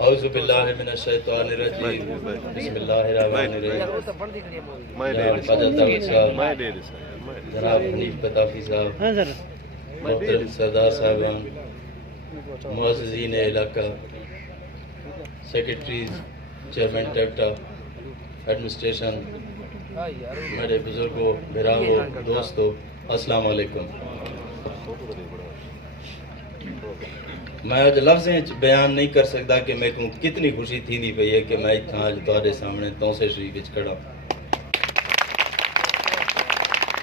اعوذ باللہ من الشیطان الرجیم بسم اللہ الرحمن الرحیم جناب حنیف قطافی صاحب، محترم سردار صاحبان، معززین علاقہ، سیکرٹریز، چیئرمین ٹیپٹا، ایڈمنسٹریشن، میرے بزرگوں، بھراؤں، دوستوں، السلام علیکم۔ میں آج لفظیں بیان نہیں کر سکتا کہ میں کو کتنی خوشی تھی نہیں پئی ہے کہ میں اتنا آج تہاڈے سامنے توسے شریف وچ کھڑا۔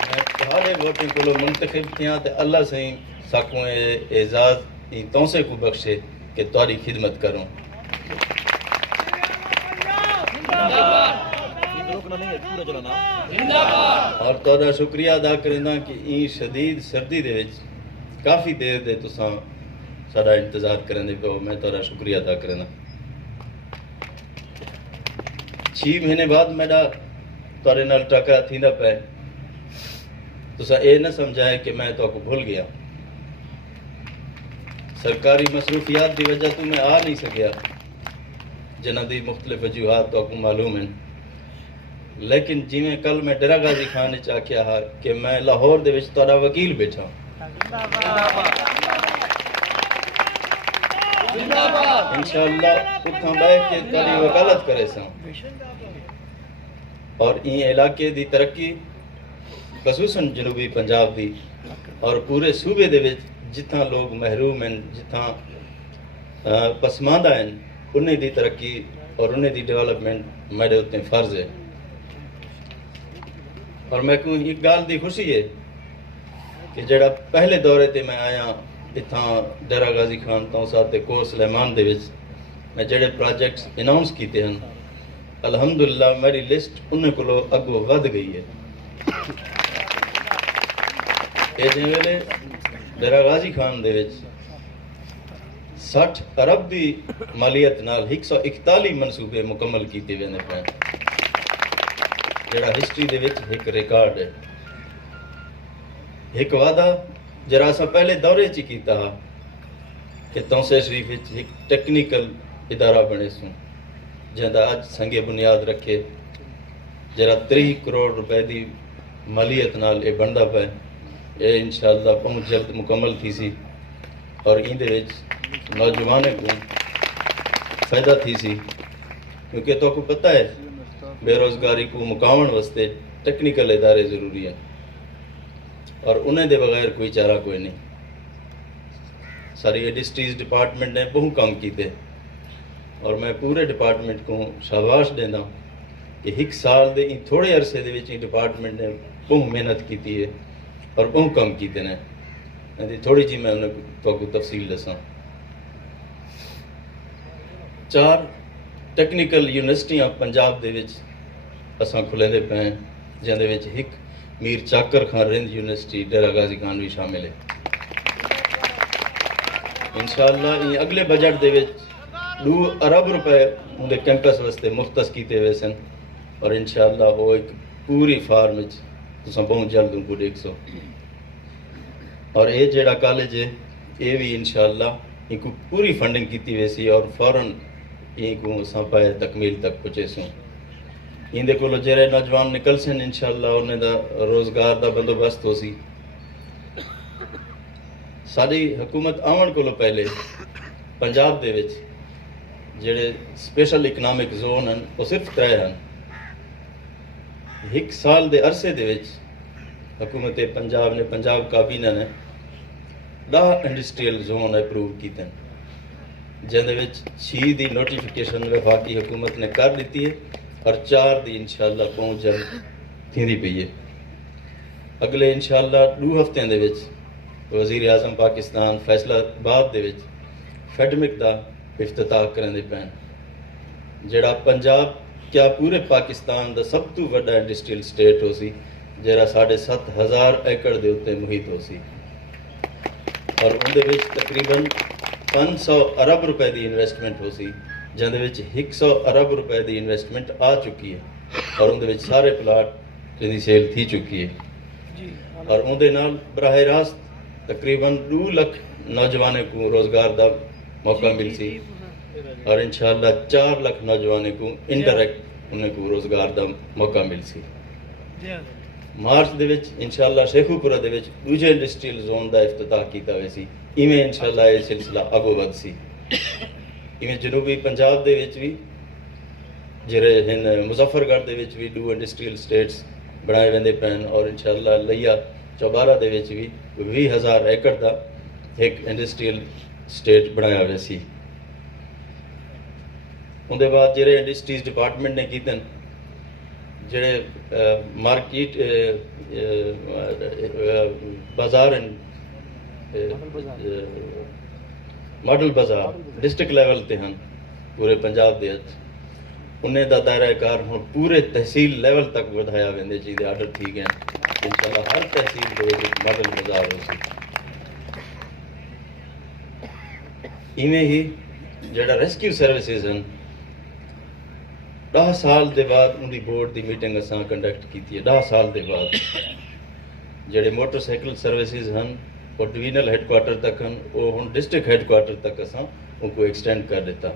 میں تہاڈے ووٹیں کو منتخب تھیاں تے اللہ سے ساکوں اعزاز توسے کو بخشے کہ تہاڈی خدمت کروں۔ اور تہاڈا شکریہ ادا کرنا کہ این شدید سردی دے وچ کافی دیر دے تساں ساڈا انتظار کرن دے پو، میں تہاڈا شکریہ ادا کرنا۔ 6 مہینے بعد میرا تہاڈے نال ٹکا تھیندا پے، تساں اے نہ سمجھائے کہ میں تو کو بھول گیا۔ سرکاری مصروفیات دی وجہ تو میں آ نہیں سکیا، جنہاں دی مختلف وجوہات تو کو معلوم ہیں، لیکن جی میں کل میں ڈیرہ غازی خان وچ آکھیا ہا کہ میں لاہور دے وچ تہاڈا وکیل بیٹھا، انشاءاللہ اتھاں بیٹھ کے تہاڈی وکالت کرے ساں اور این علاقے دی ترقی خصوصاً جنوبی پنجاب دی اور پورے صوبے دے وچ جتھاں لوگ محروم ہیں، جتھاں پسماندہ ہیں، انہیں دی ترقی اور انہیں دی ڈیولپمنٹ میرے اتنے فرض ہے۔ اور میں کو ایک گال دی خوشی ہے کہ جڑا پہلے دورے تے میں آیا اتھاں ڈیرہ غازی خان توسا تے کوٹ سلیمان دے وچ میں جڑے پروجیکٹس اناؤنس کیتے ہیں، الحمدللہ میری لسٹ انہیں کو اگو ود گئی ہے۔ اے جے ویلے ڈیرہ غازی خان دے وچ 60 ارب دی مالیت نال 141 منصوبے مکمل کیتے ویندے پے، جڑا ہسٹری دے وچ ایک ریکارڈ ہے۔ ایک وعدہ جڑا اساں پہلے دورے چ کیتا کہ توسے شریف وچ ایک ٹیکنیکل ادارہ بنے سوں، جہاں اج سنگے بنیاد رکھے، جڑا 30 کروڑ روپے دی مالیت نال اے بندا پے، اے انشاءاللہ بہت جلد مکمل تھی سی اور این دے وچ نوجوانوں کو فائدہ تھی سی، کیونکہ تو کو پتہ ہے بے روزگاری کو مقاون واسطے ٹیکنیکل ادارے ضروری ہیں اور انہیں دے بغیر کوئی چارہ کوئی نہیں۔ ساری انڈسٹریز ڈپارٹمنٹ نے بہت کام کیتے اور میں پورے ڈپارٹمنٹ کو شاباش دینا کہ 1 سال دے ان تھوڑے عرصے دے وچ ڈپارٹمنٹ نے بہت محنت کیتی ہے اور بہت کام کیتے ہیں۔ تھوڑی جی میں انہیں تو کو تفصیل دساں۔ 4 ٹیکنیکل یونیورسٹیاں پنجاب دے وچ اساں کھلے پے ہیں، جہاں دے وچ ایک میر چاکر خان رند یونیورسٹی ڈیرہ غازی خان بھی شامل ہے۔ انشاءاللہ یہ اگلے بجٹ دے وچ 2 ارب روپے اندے کیمپس واسطے مختص کیتے ہوئے سن اور انشاءاللہ وہ ایک پوری فارم وچ تساں بہت جلد ان کو دیکھ سو۔ اور یہ جڑا کالج ہے یہ بھی انشاءاللہ ان کو پوری فنڈنگ کیتی ہوئی سی اور فوراً ان کو اساں پائے تکمیل تک پہنچے سوں۔ ان دے کولو جڑے نوجوان نکل سن انشاءاللہ انہیں دا روزگار دا بندوبست ہو سی۔ ساری حکومت آون کولو پہلے پنجاب دے وچ جڑے سپیشل اکنامک زون ہیں وہ صرف 3 ہیں۔ 1 سال دے عرصے دے وچ حکومت پنجاب نے، پنجاب کابینہ نے 10 انڈسٹریل زون اپروو کیتے ہیں، جن دے وچ 6 دی نوٹیفیکیشن وفاقی حکومت نے کر دیتی ہے اور 4 دی انشاءاللہ پہنچ جلد تھیندی پئی ہے۔ اگلے انشاءاللہ 2 ہفتیاں دے وچ وزیر اعظم پاکستان فیصلہ آباد دے وچ فیڈمک دا افتتاح کرن دے پے، جڑا پنجاب کیا پورے پاکستان دا سب تو وڈا انڈسٹریل سٹیٹ ہو سی، جڑا 7,500 ایکڑ دے اتے محیط ہو سی اور ان دے وچ تقریباً 500 ارب روپے دی انویسٹمنٹ ہو سی، جہاں دے وچ 100 ارب روپے دی انویسٹمنٹ آ چکی ہے اور ان دے وچ سارے پلاٹ دی سیل تھی چکی ہے اور ان دے نال براہ راست تقریباً 2 لکھ نوجوانوں کو روزگار دا موقع مل سی اور انشاءاللہ 4 لکھ نوجوانوں کو انڈائریکٹ انہیں کو روزگار دا موقع مل سی مارچ دے وچ انشاءاللہ شیخو پورہ دے وچ دوجے انڈسٹریل زون دا افتتاح کیتا ہوئے سی ایویں انشاءاللہ یہ سلسلہ اگو ود سی ایویں جنوبی پنجاب دے وچ بھی جڑے ہن مظفر گڑھ دے وچ بھی 2 انڈسٹریل سٹیٹس بنائے ویندے پین اور انشاءاللہ لیا چوبارہ دے وچ بھی 20,000 ایکڑ دا ایک انڈسٹریل سٹیٹ بنایا ہوئے سی ان دے بعد جڑے انڈسٹریز ڈپارٹمنٹ نے کیتن جڑے مارکیٹ بازار ماڈل بازار ڈسٹرکٹ لیول تے ہن پورے پنجاب دے انہیں دا دائرہ کار ہوں پورے تحصیل لیول تک ودھایا ویندے چیزیں آرڈر تھی گئے انشاءاللہ ہر تحصیل دے وچ ماڈل بازار ہو سی ایویں ہی جڑا ریسکیو سروسز ہیں 10 سال دے بعد ان دی بورڈ دی میٹنگ اساں کنڈکٹ کیتی ہے 10 سال دے بعد جڑے موٹر سائیکل سروسز ہیں وہ ڈویژنل ہیڈ کوارٹر تک ہیں وہ ہن ڈسٹرکٹ ہیڈ کوارٹر تک اساں ان کو ایکسٹینڈ کر دیتا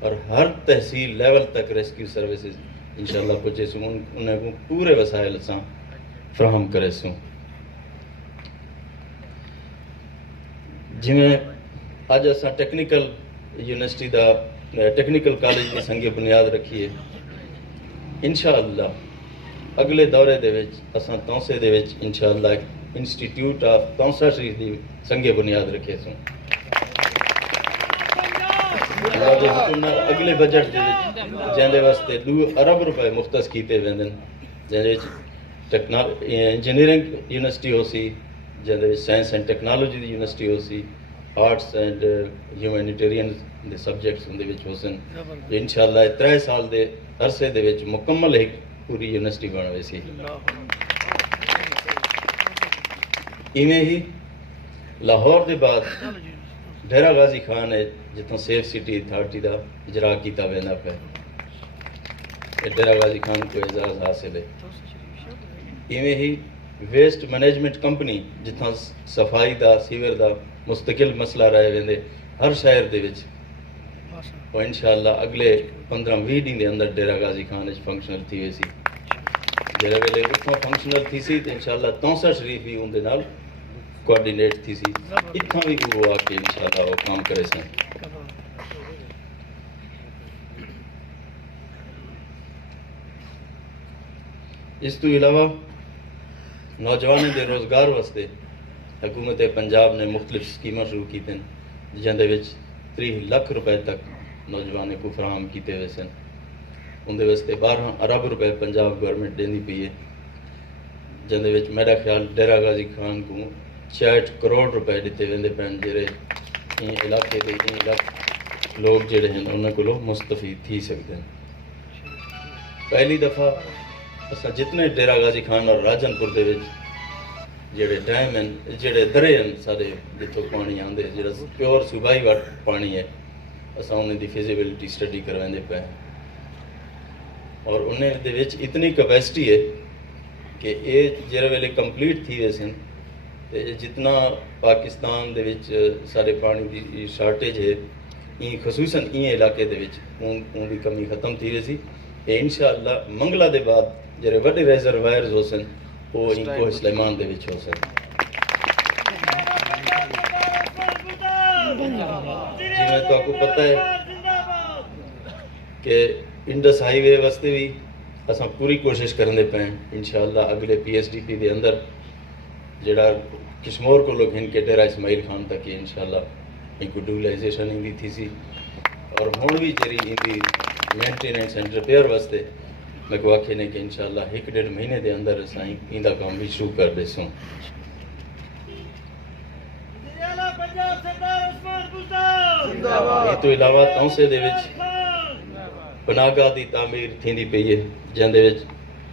اور ہر تحصیل لیول تک ریسکیو سروسز انشاءاللہ پہنچے سوں انہیں کو پورے وسائل اساں فراہم کرے سوں جی میں اج اساں technical university the technical college کی سنگ بنیاد رکھیے انشاءاللہ اگلے دورے دے وچ اساں تونسے دے وچ انشاءاللہ انسٹیٹیوٹ آف تونسا شریف دی سنگ بنیاد رکھے سوں اللہ دے حکم نال اگلے بجٹ دے وچ جہندے واسطے 2 ارب روپے مختص کیتے ویندن جہندے وچ انجینئرنگ یونیورسٹی ہو سی جہندے وچ سائنس اینڈ ٹیکنالوجی دی یونیورسٹی ہو سی آرٹس اینڈ ہیومینیٹیرین دے سبجیکٹس ان دے وچ ہو سن انشاءاللہ 3 سال دے عرصے دے وچ مکمل ایک پوری یونیورسٹی بن وے سی ایویں ہی لاہور دے بعد ڈیرہ غازی خان ہے جتوں سیف سٹی اتھارٹی دا اجرا کیتا ویندا پیا ڈیرہ غازی خان کو اعزاز حاصل ہے ایویں ہی ویسٹ مینجمنٹ کمپنی جتوں صفائی دا سیور دا مستقل مسئلہ رہے ویندے ہر شہر دے وچ اور انشاءاللہ اگلے 15-20 دن دے اندر ڈیرہ غازی خان وچ فنکشنل تھی وے سی جڑے ویلے اتھوں فنکشنل تھی سی تے انشاءاللہ تونسا شریف بھی ان دے نال کوآرڈینیٹ تھی سی اتھوں بھی وہ آ کے انشاءاللہ وہ کام کرے سن اس تو علاوہ نوجوانوں دے روزگار واسطے حکومت پنجاب نے مختلف سکیماں شروع کی تھیں جہاں وچ 30 لکھ روپے تک نوجوانوں کو فراہم کیتے ہوئے سن اندر واسطے 12 ارب روپے پنجاب گورنمنٹ دینی پئی ہے جہاں وچ میرا خیال ڈیرہ غازی خان کو 66 کروڑ روپے دیتے ویندے پین جڑے ان علاقے دے 3 لکھ لوگ جڑے ہیں انہاں کولوں مستفید تھی سکتے ہیں پہلی دفعہ اساں جتنے ڈیرہ غازی خان اور راجن پور دے وچ جڑے ڈیم ہیں جڑے درے ہیں سارے جتوں پانی آندے جڑا پیور صوبائی پانی ہے اساں انہیں دی فیزیبلٹی سٹڈی کرویندے پے اور انہیں دے وچ اتنی کیپیسٹی ہے کہ یہ جڑے ویلے کمپلیٹ تھی وے سن تے جتنا پاکستان دے وچ سارے پانی دی شارٹیج ہے این خصوصاً این علاقے دے وچ ان دی کمی ختم تھی وے سی تے انشاءاللہ منگلا دے بعد جڑے وڈے ریزروائرز ہو سن وہ ان کو سلیمان دے وچ ہو سن جی میں تو آپ کو پتہ ہے کہ انڈس ہائی وے واسطے بھی اساں پوری کوشش کرنے پے ہیں انشاءاللہ اگلے پی ایس ڈی پی دے اندر جڑا کشمور کو لوگ ہن کے ڈیرہ اسماعیل خان تک ہی انشاءاللہ ان کو ڈوبلائزیشن ان دی تھی سی اور ہن بھی جڑی ان دی مینٹیننس اینڈ ریپیئر واسطے میں کو آکھے نے کہ انشاءاللہ 1-1.5 مہینے دے اندر اساں ان دا کام بھی شروع کر دے سوں یہ تو علاوہ تونسے دے وچ پناہگاہ دی تعمیر تھیندی پئی ہے جہاں دے وچ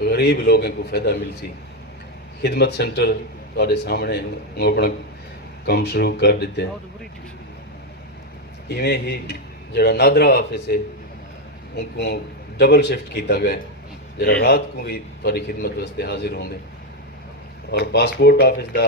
غریب لوگوں کو فائدہ مل سی خدمت سینٹر تواڈے سامنے اپنا کام شروع کر دیتے ایویں ہی جڑا نادرا آفس ہے ان کو ڈبل شفٹ کیتا گیا جڑا رات کو بھی تھوڑی خدمت واسطے حاضر ہوندے اور پاسپورٹ آفس دا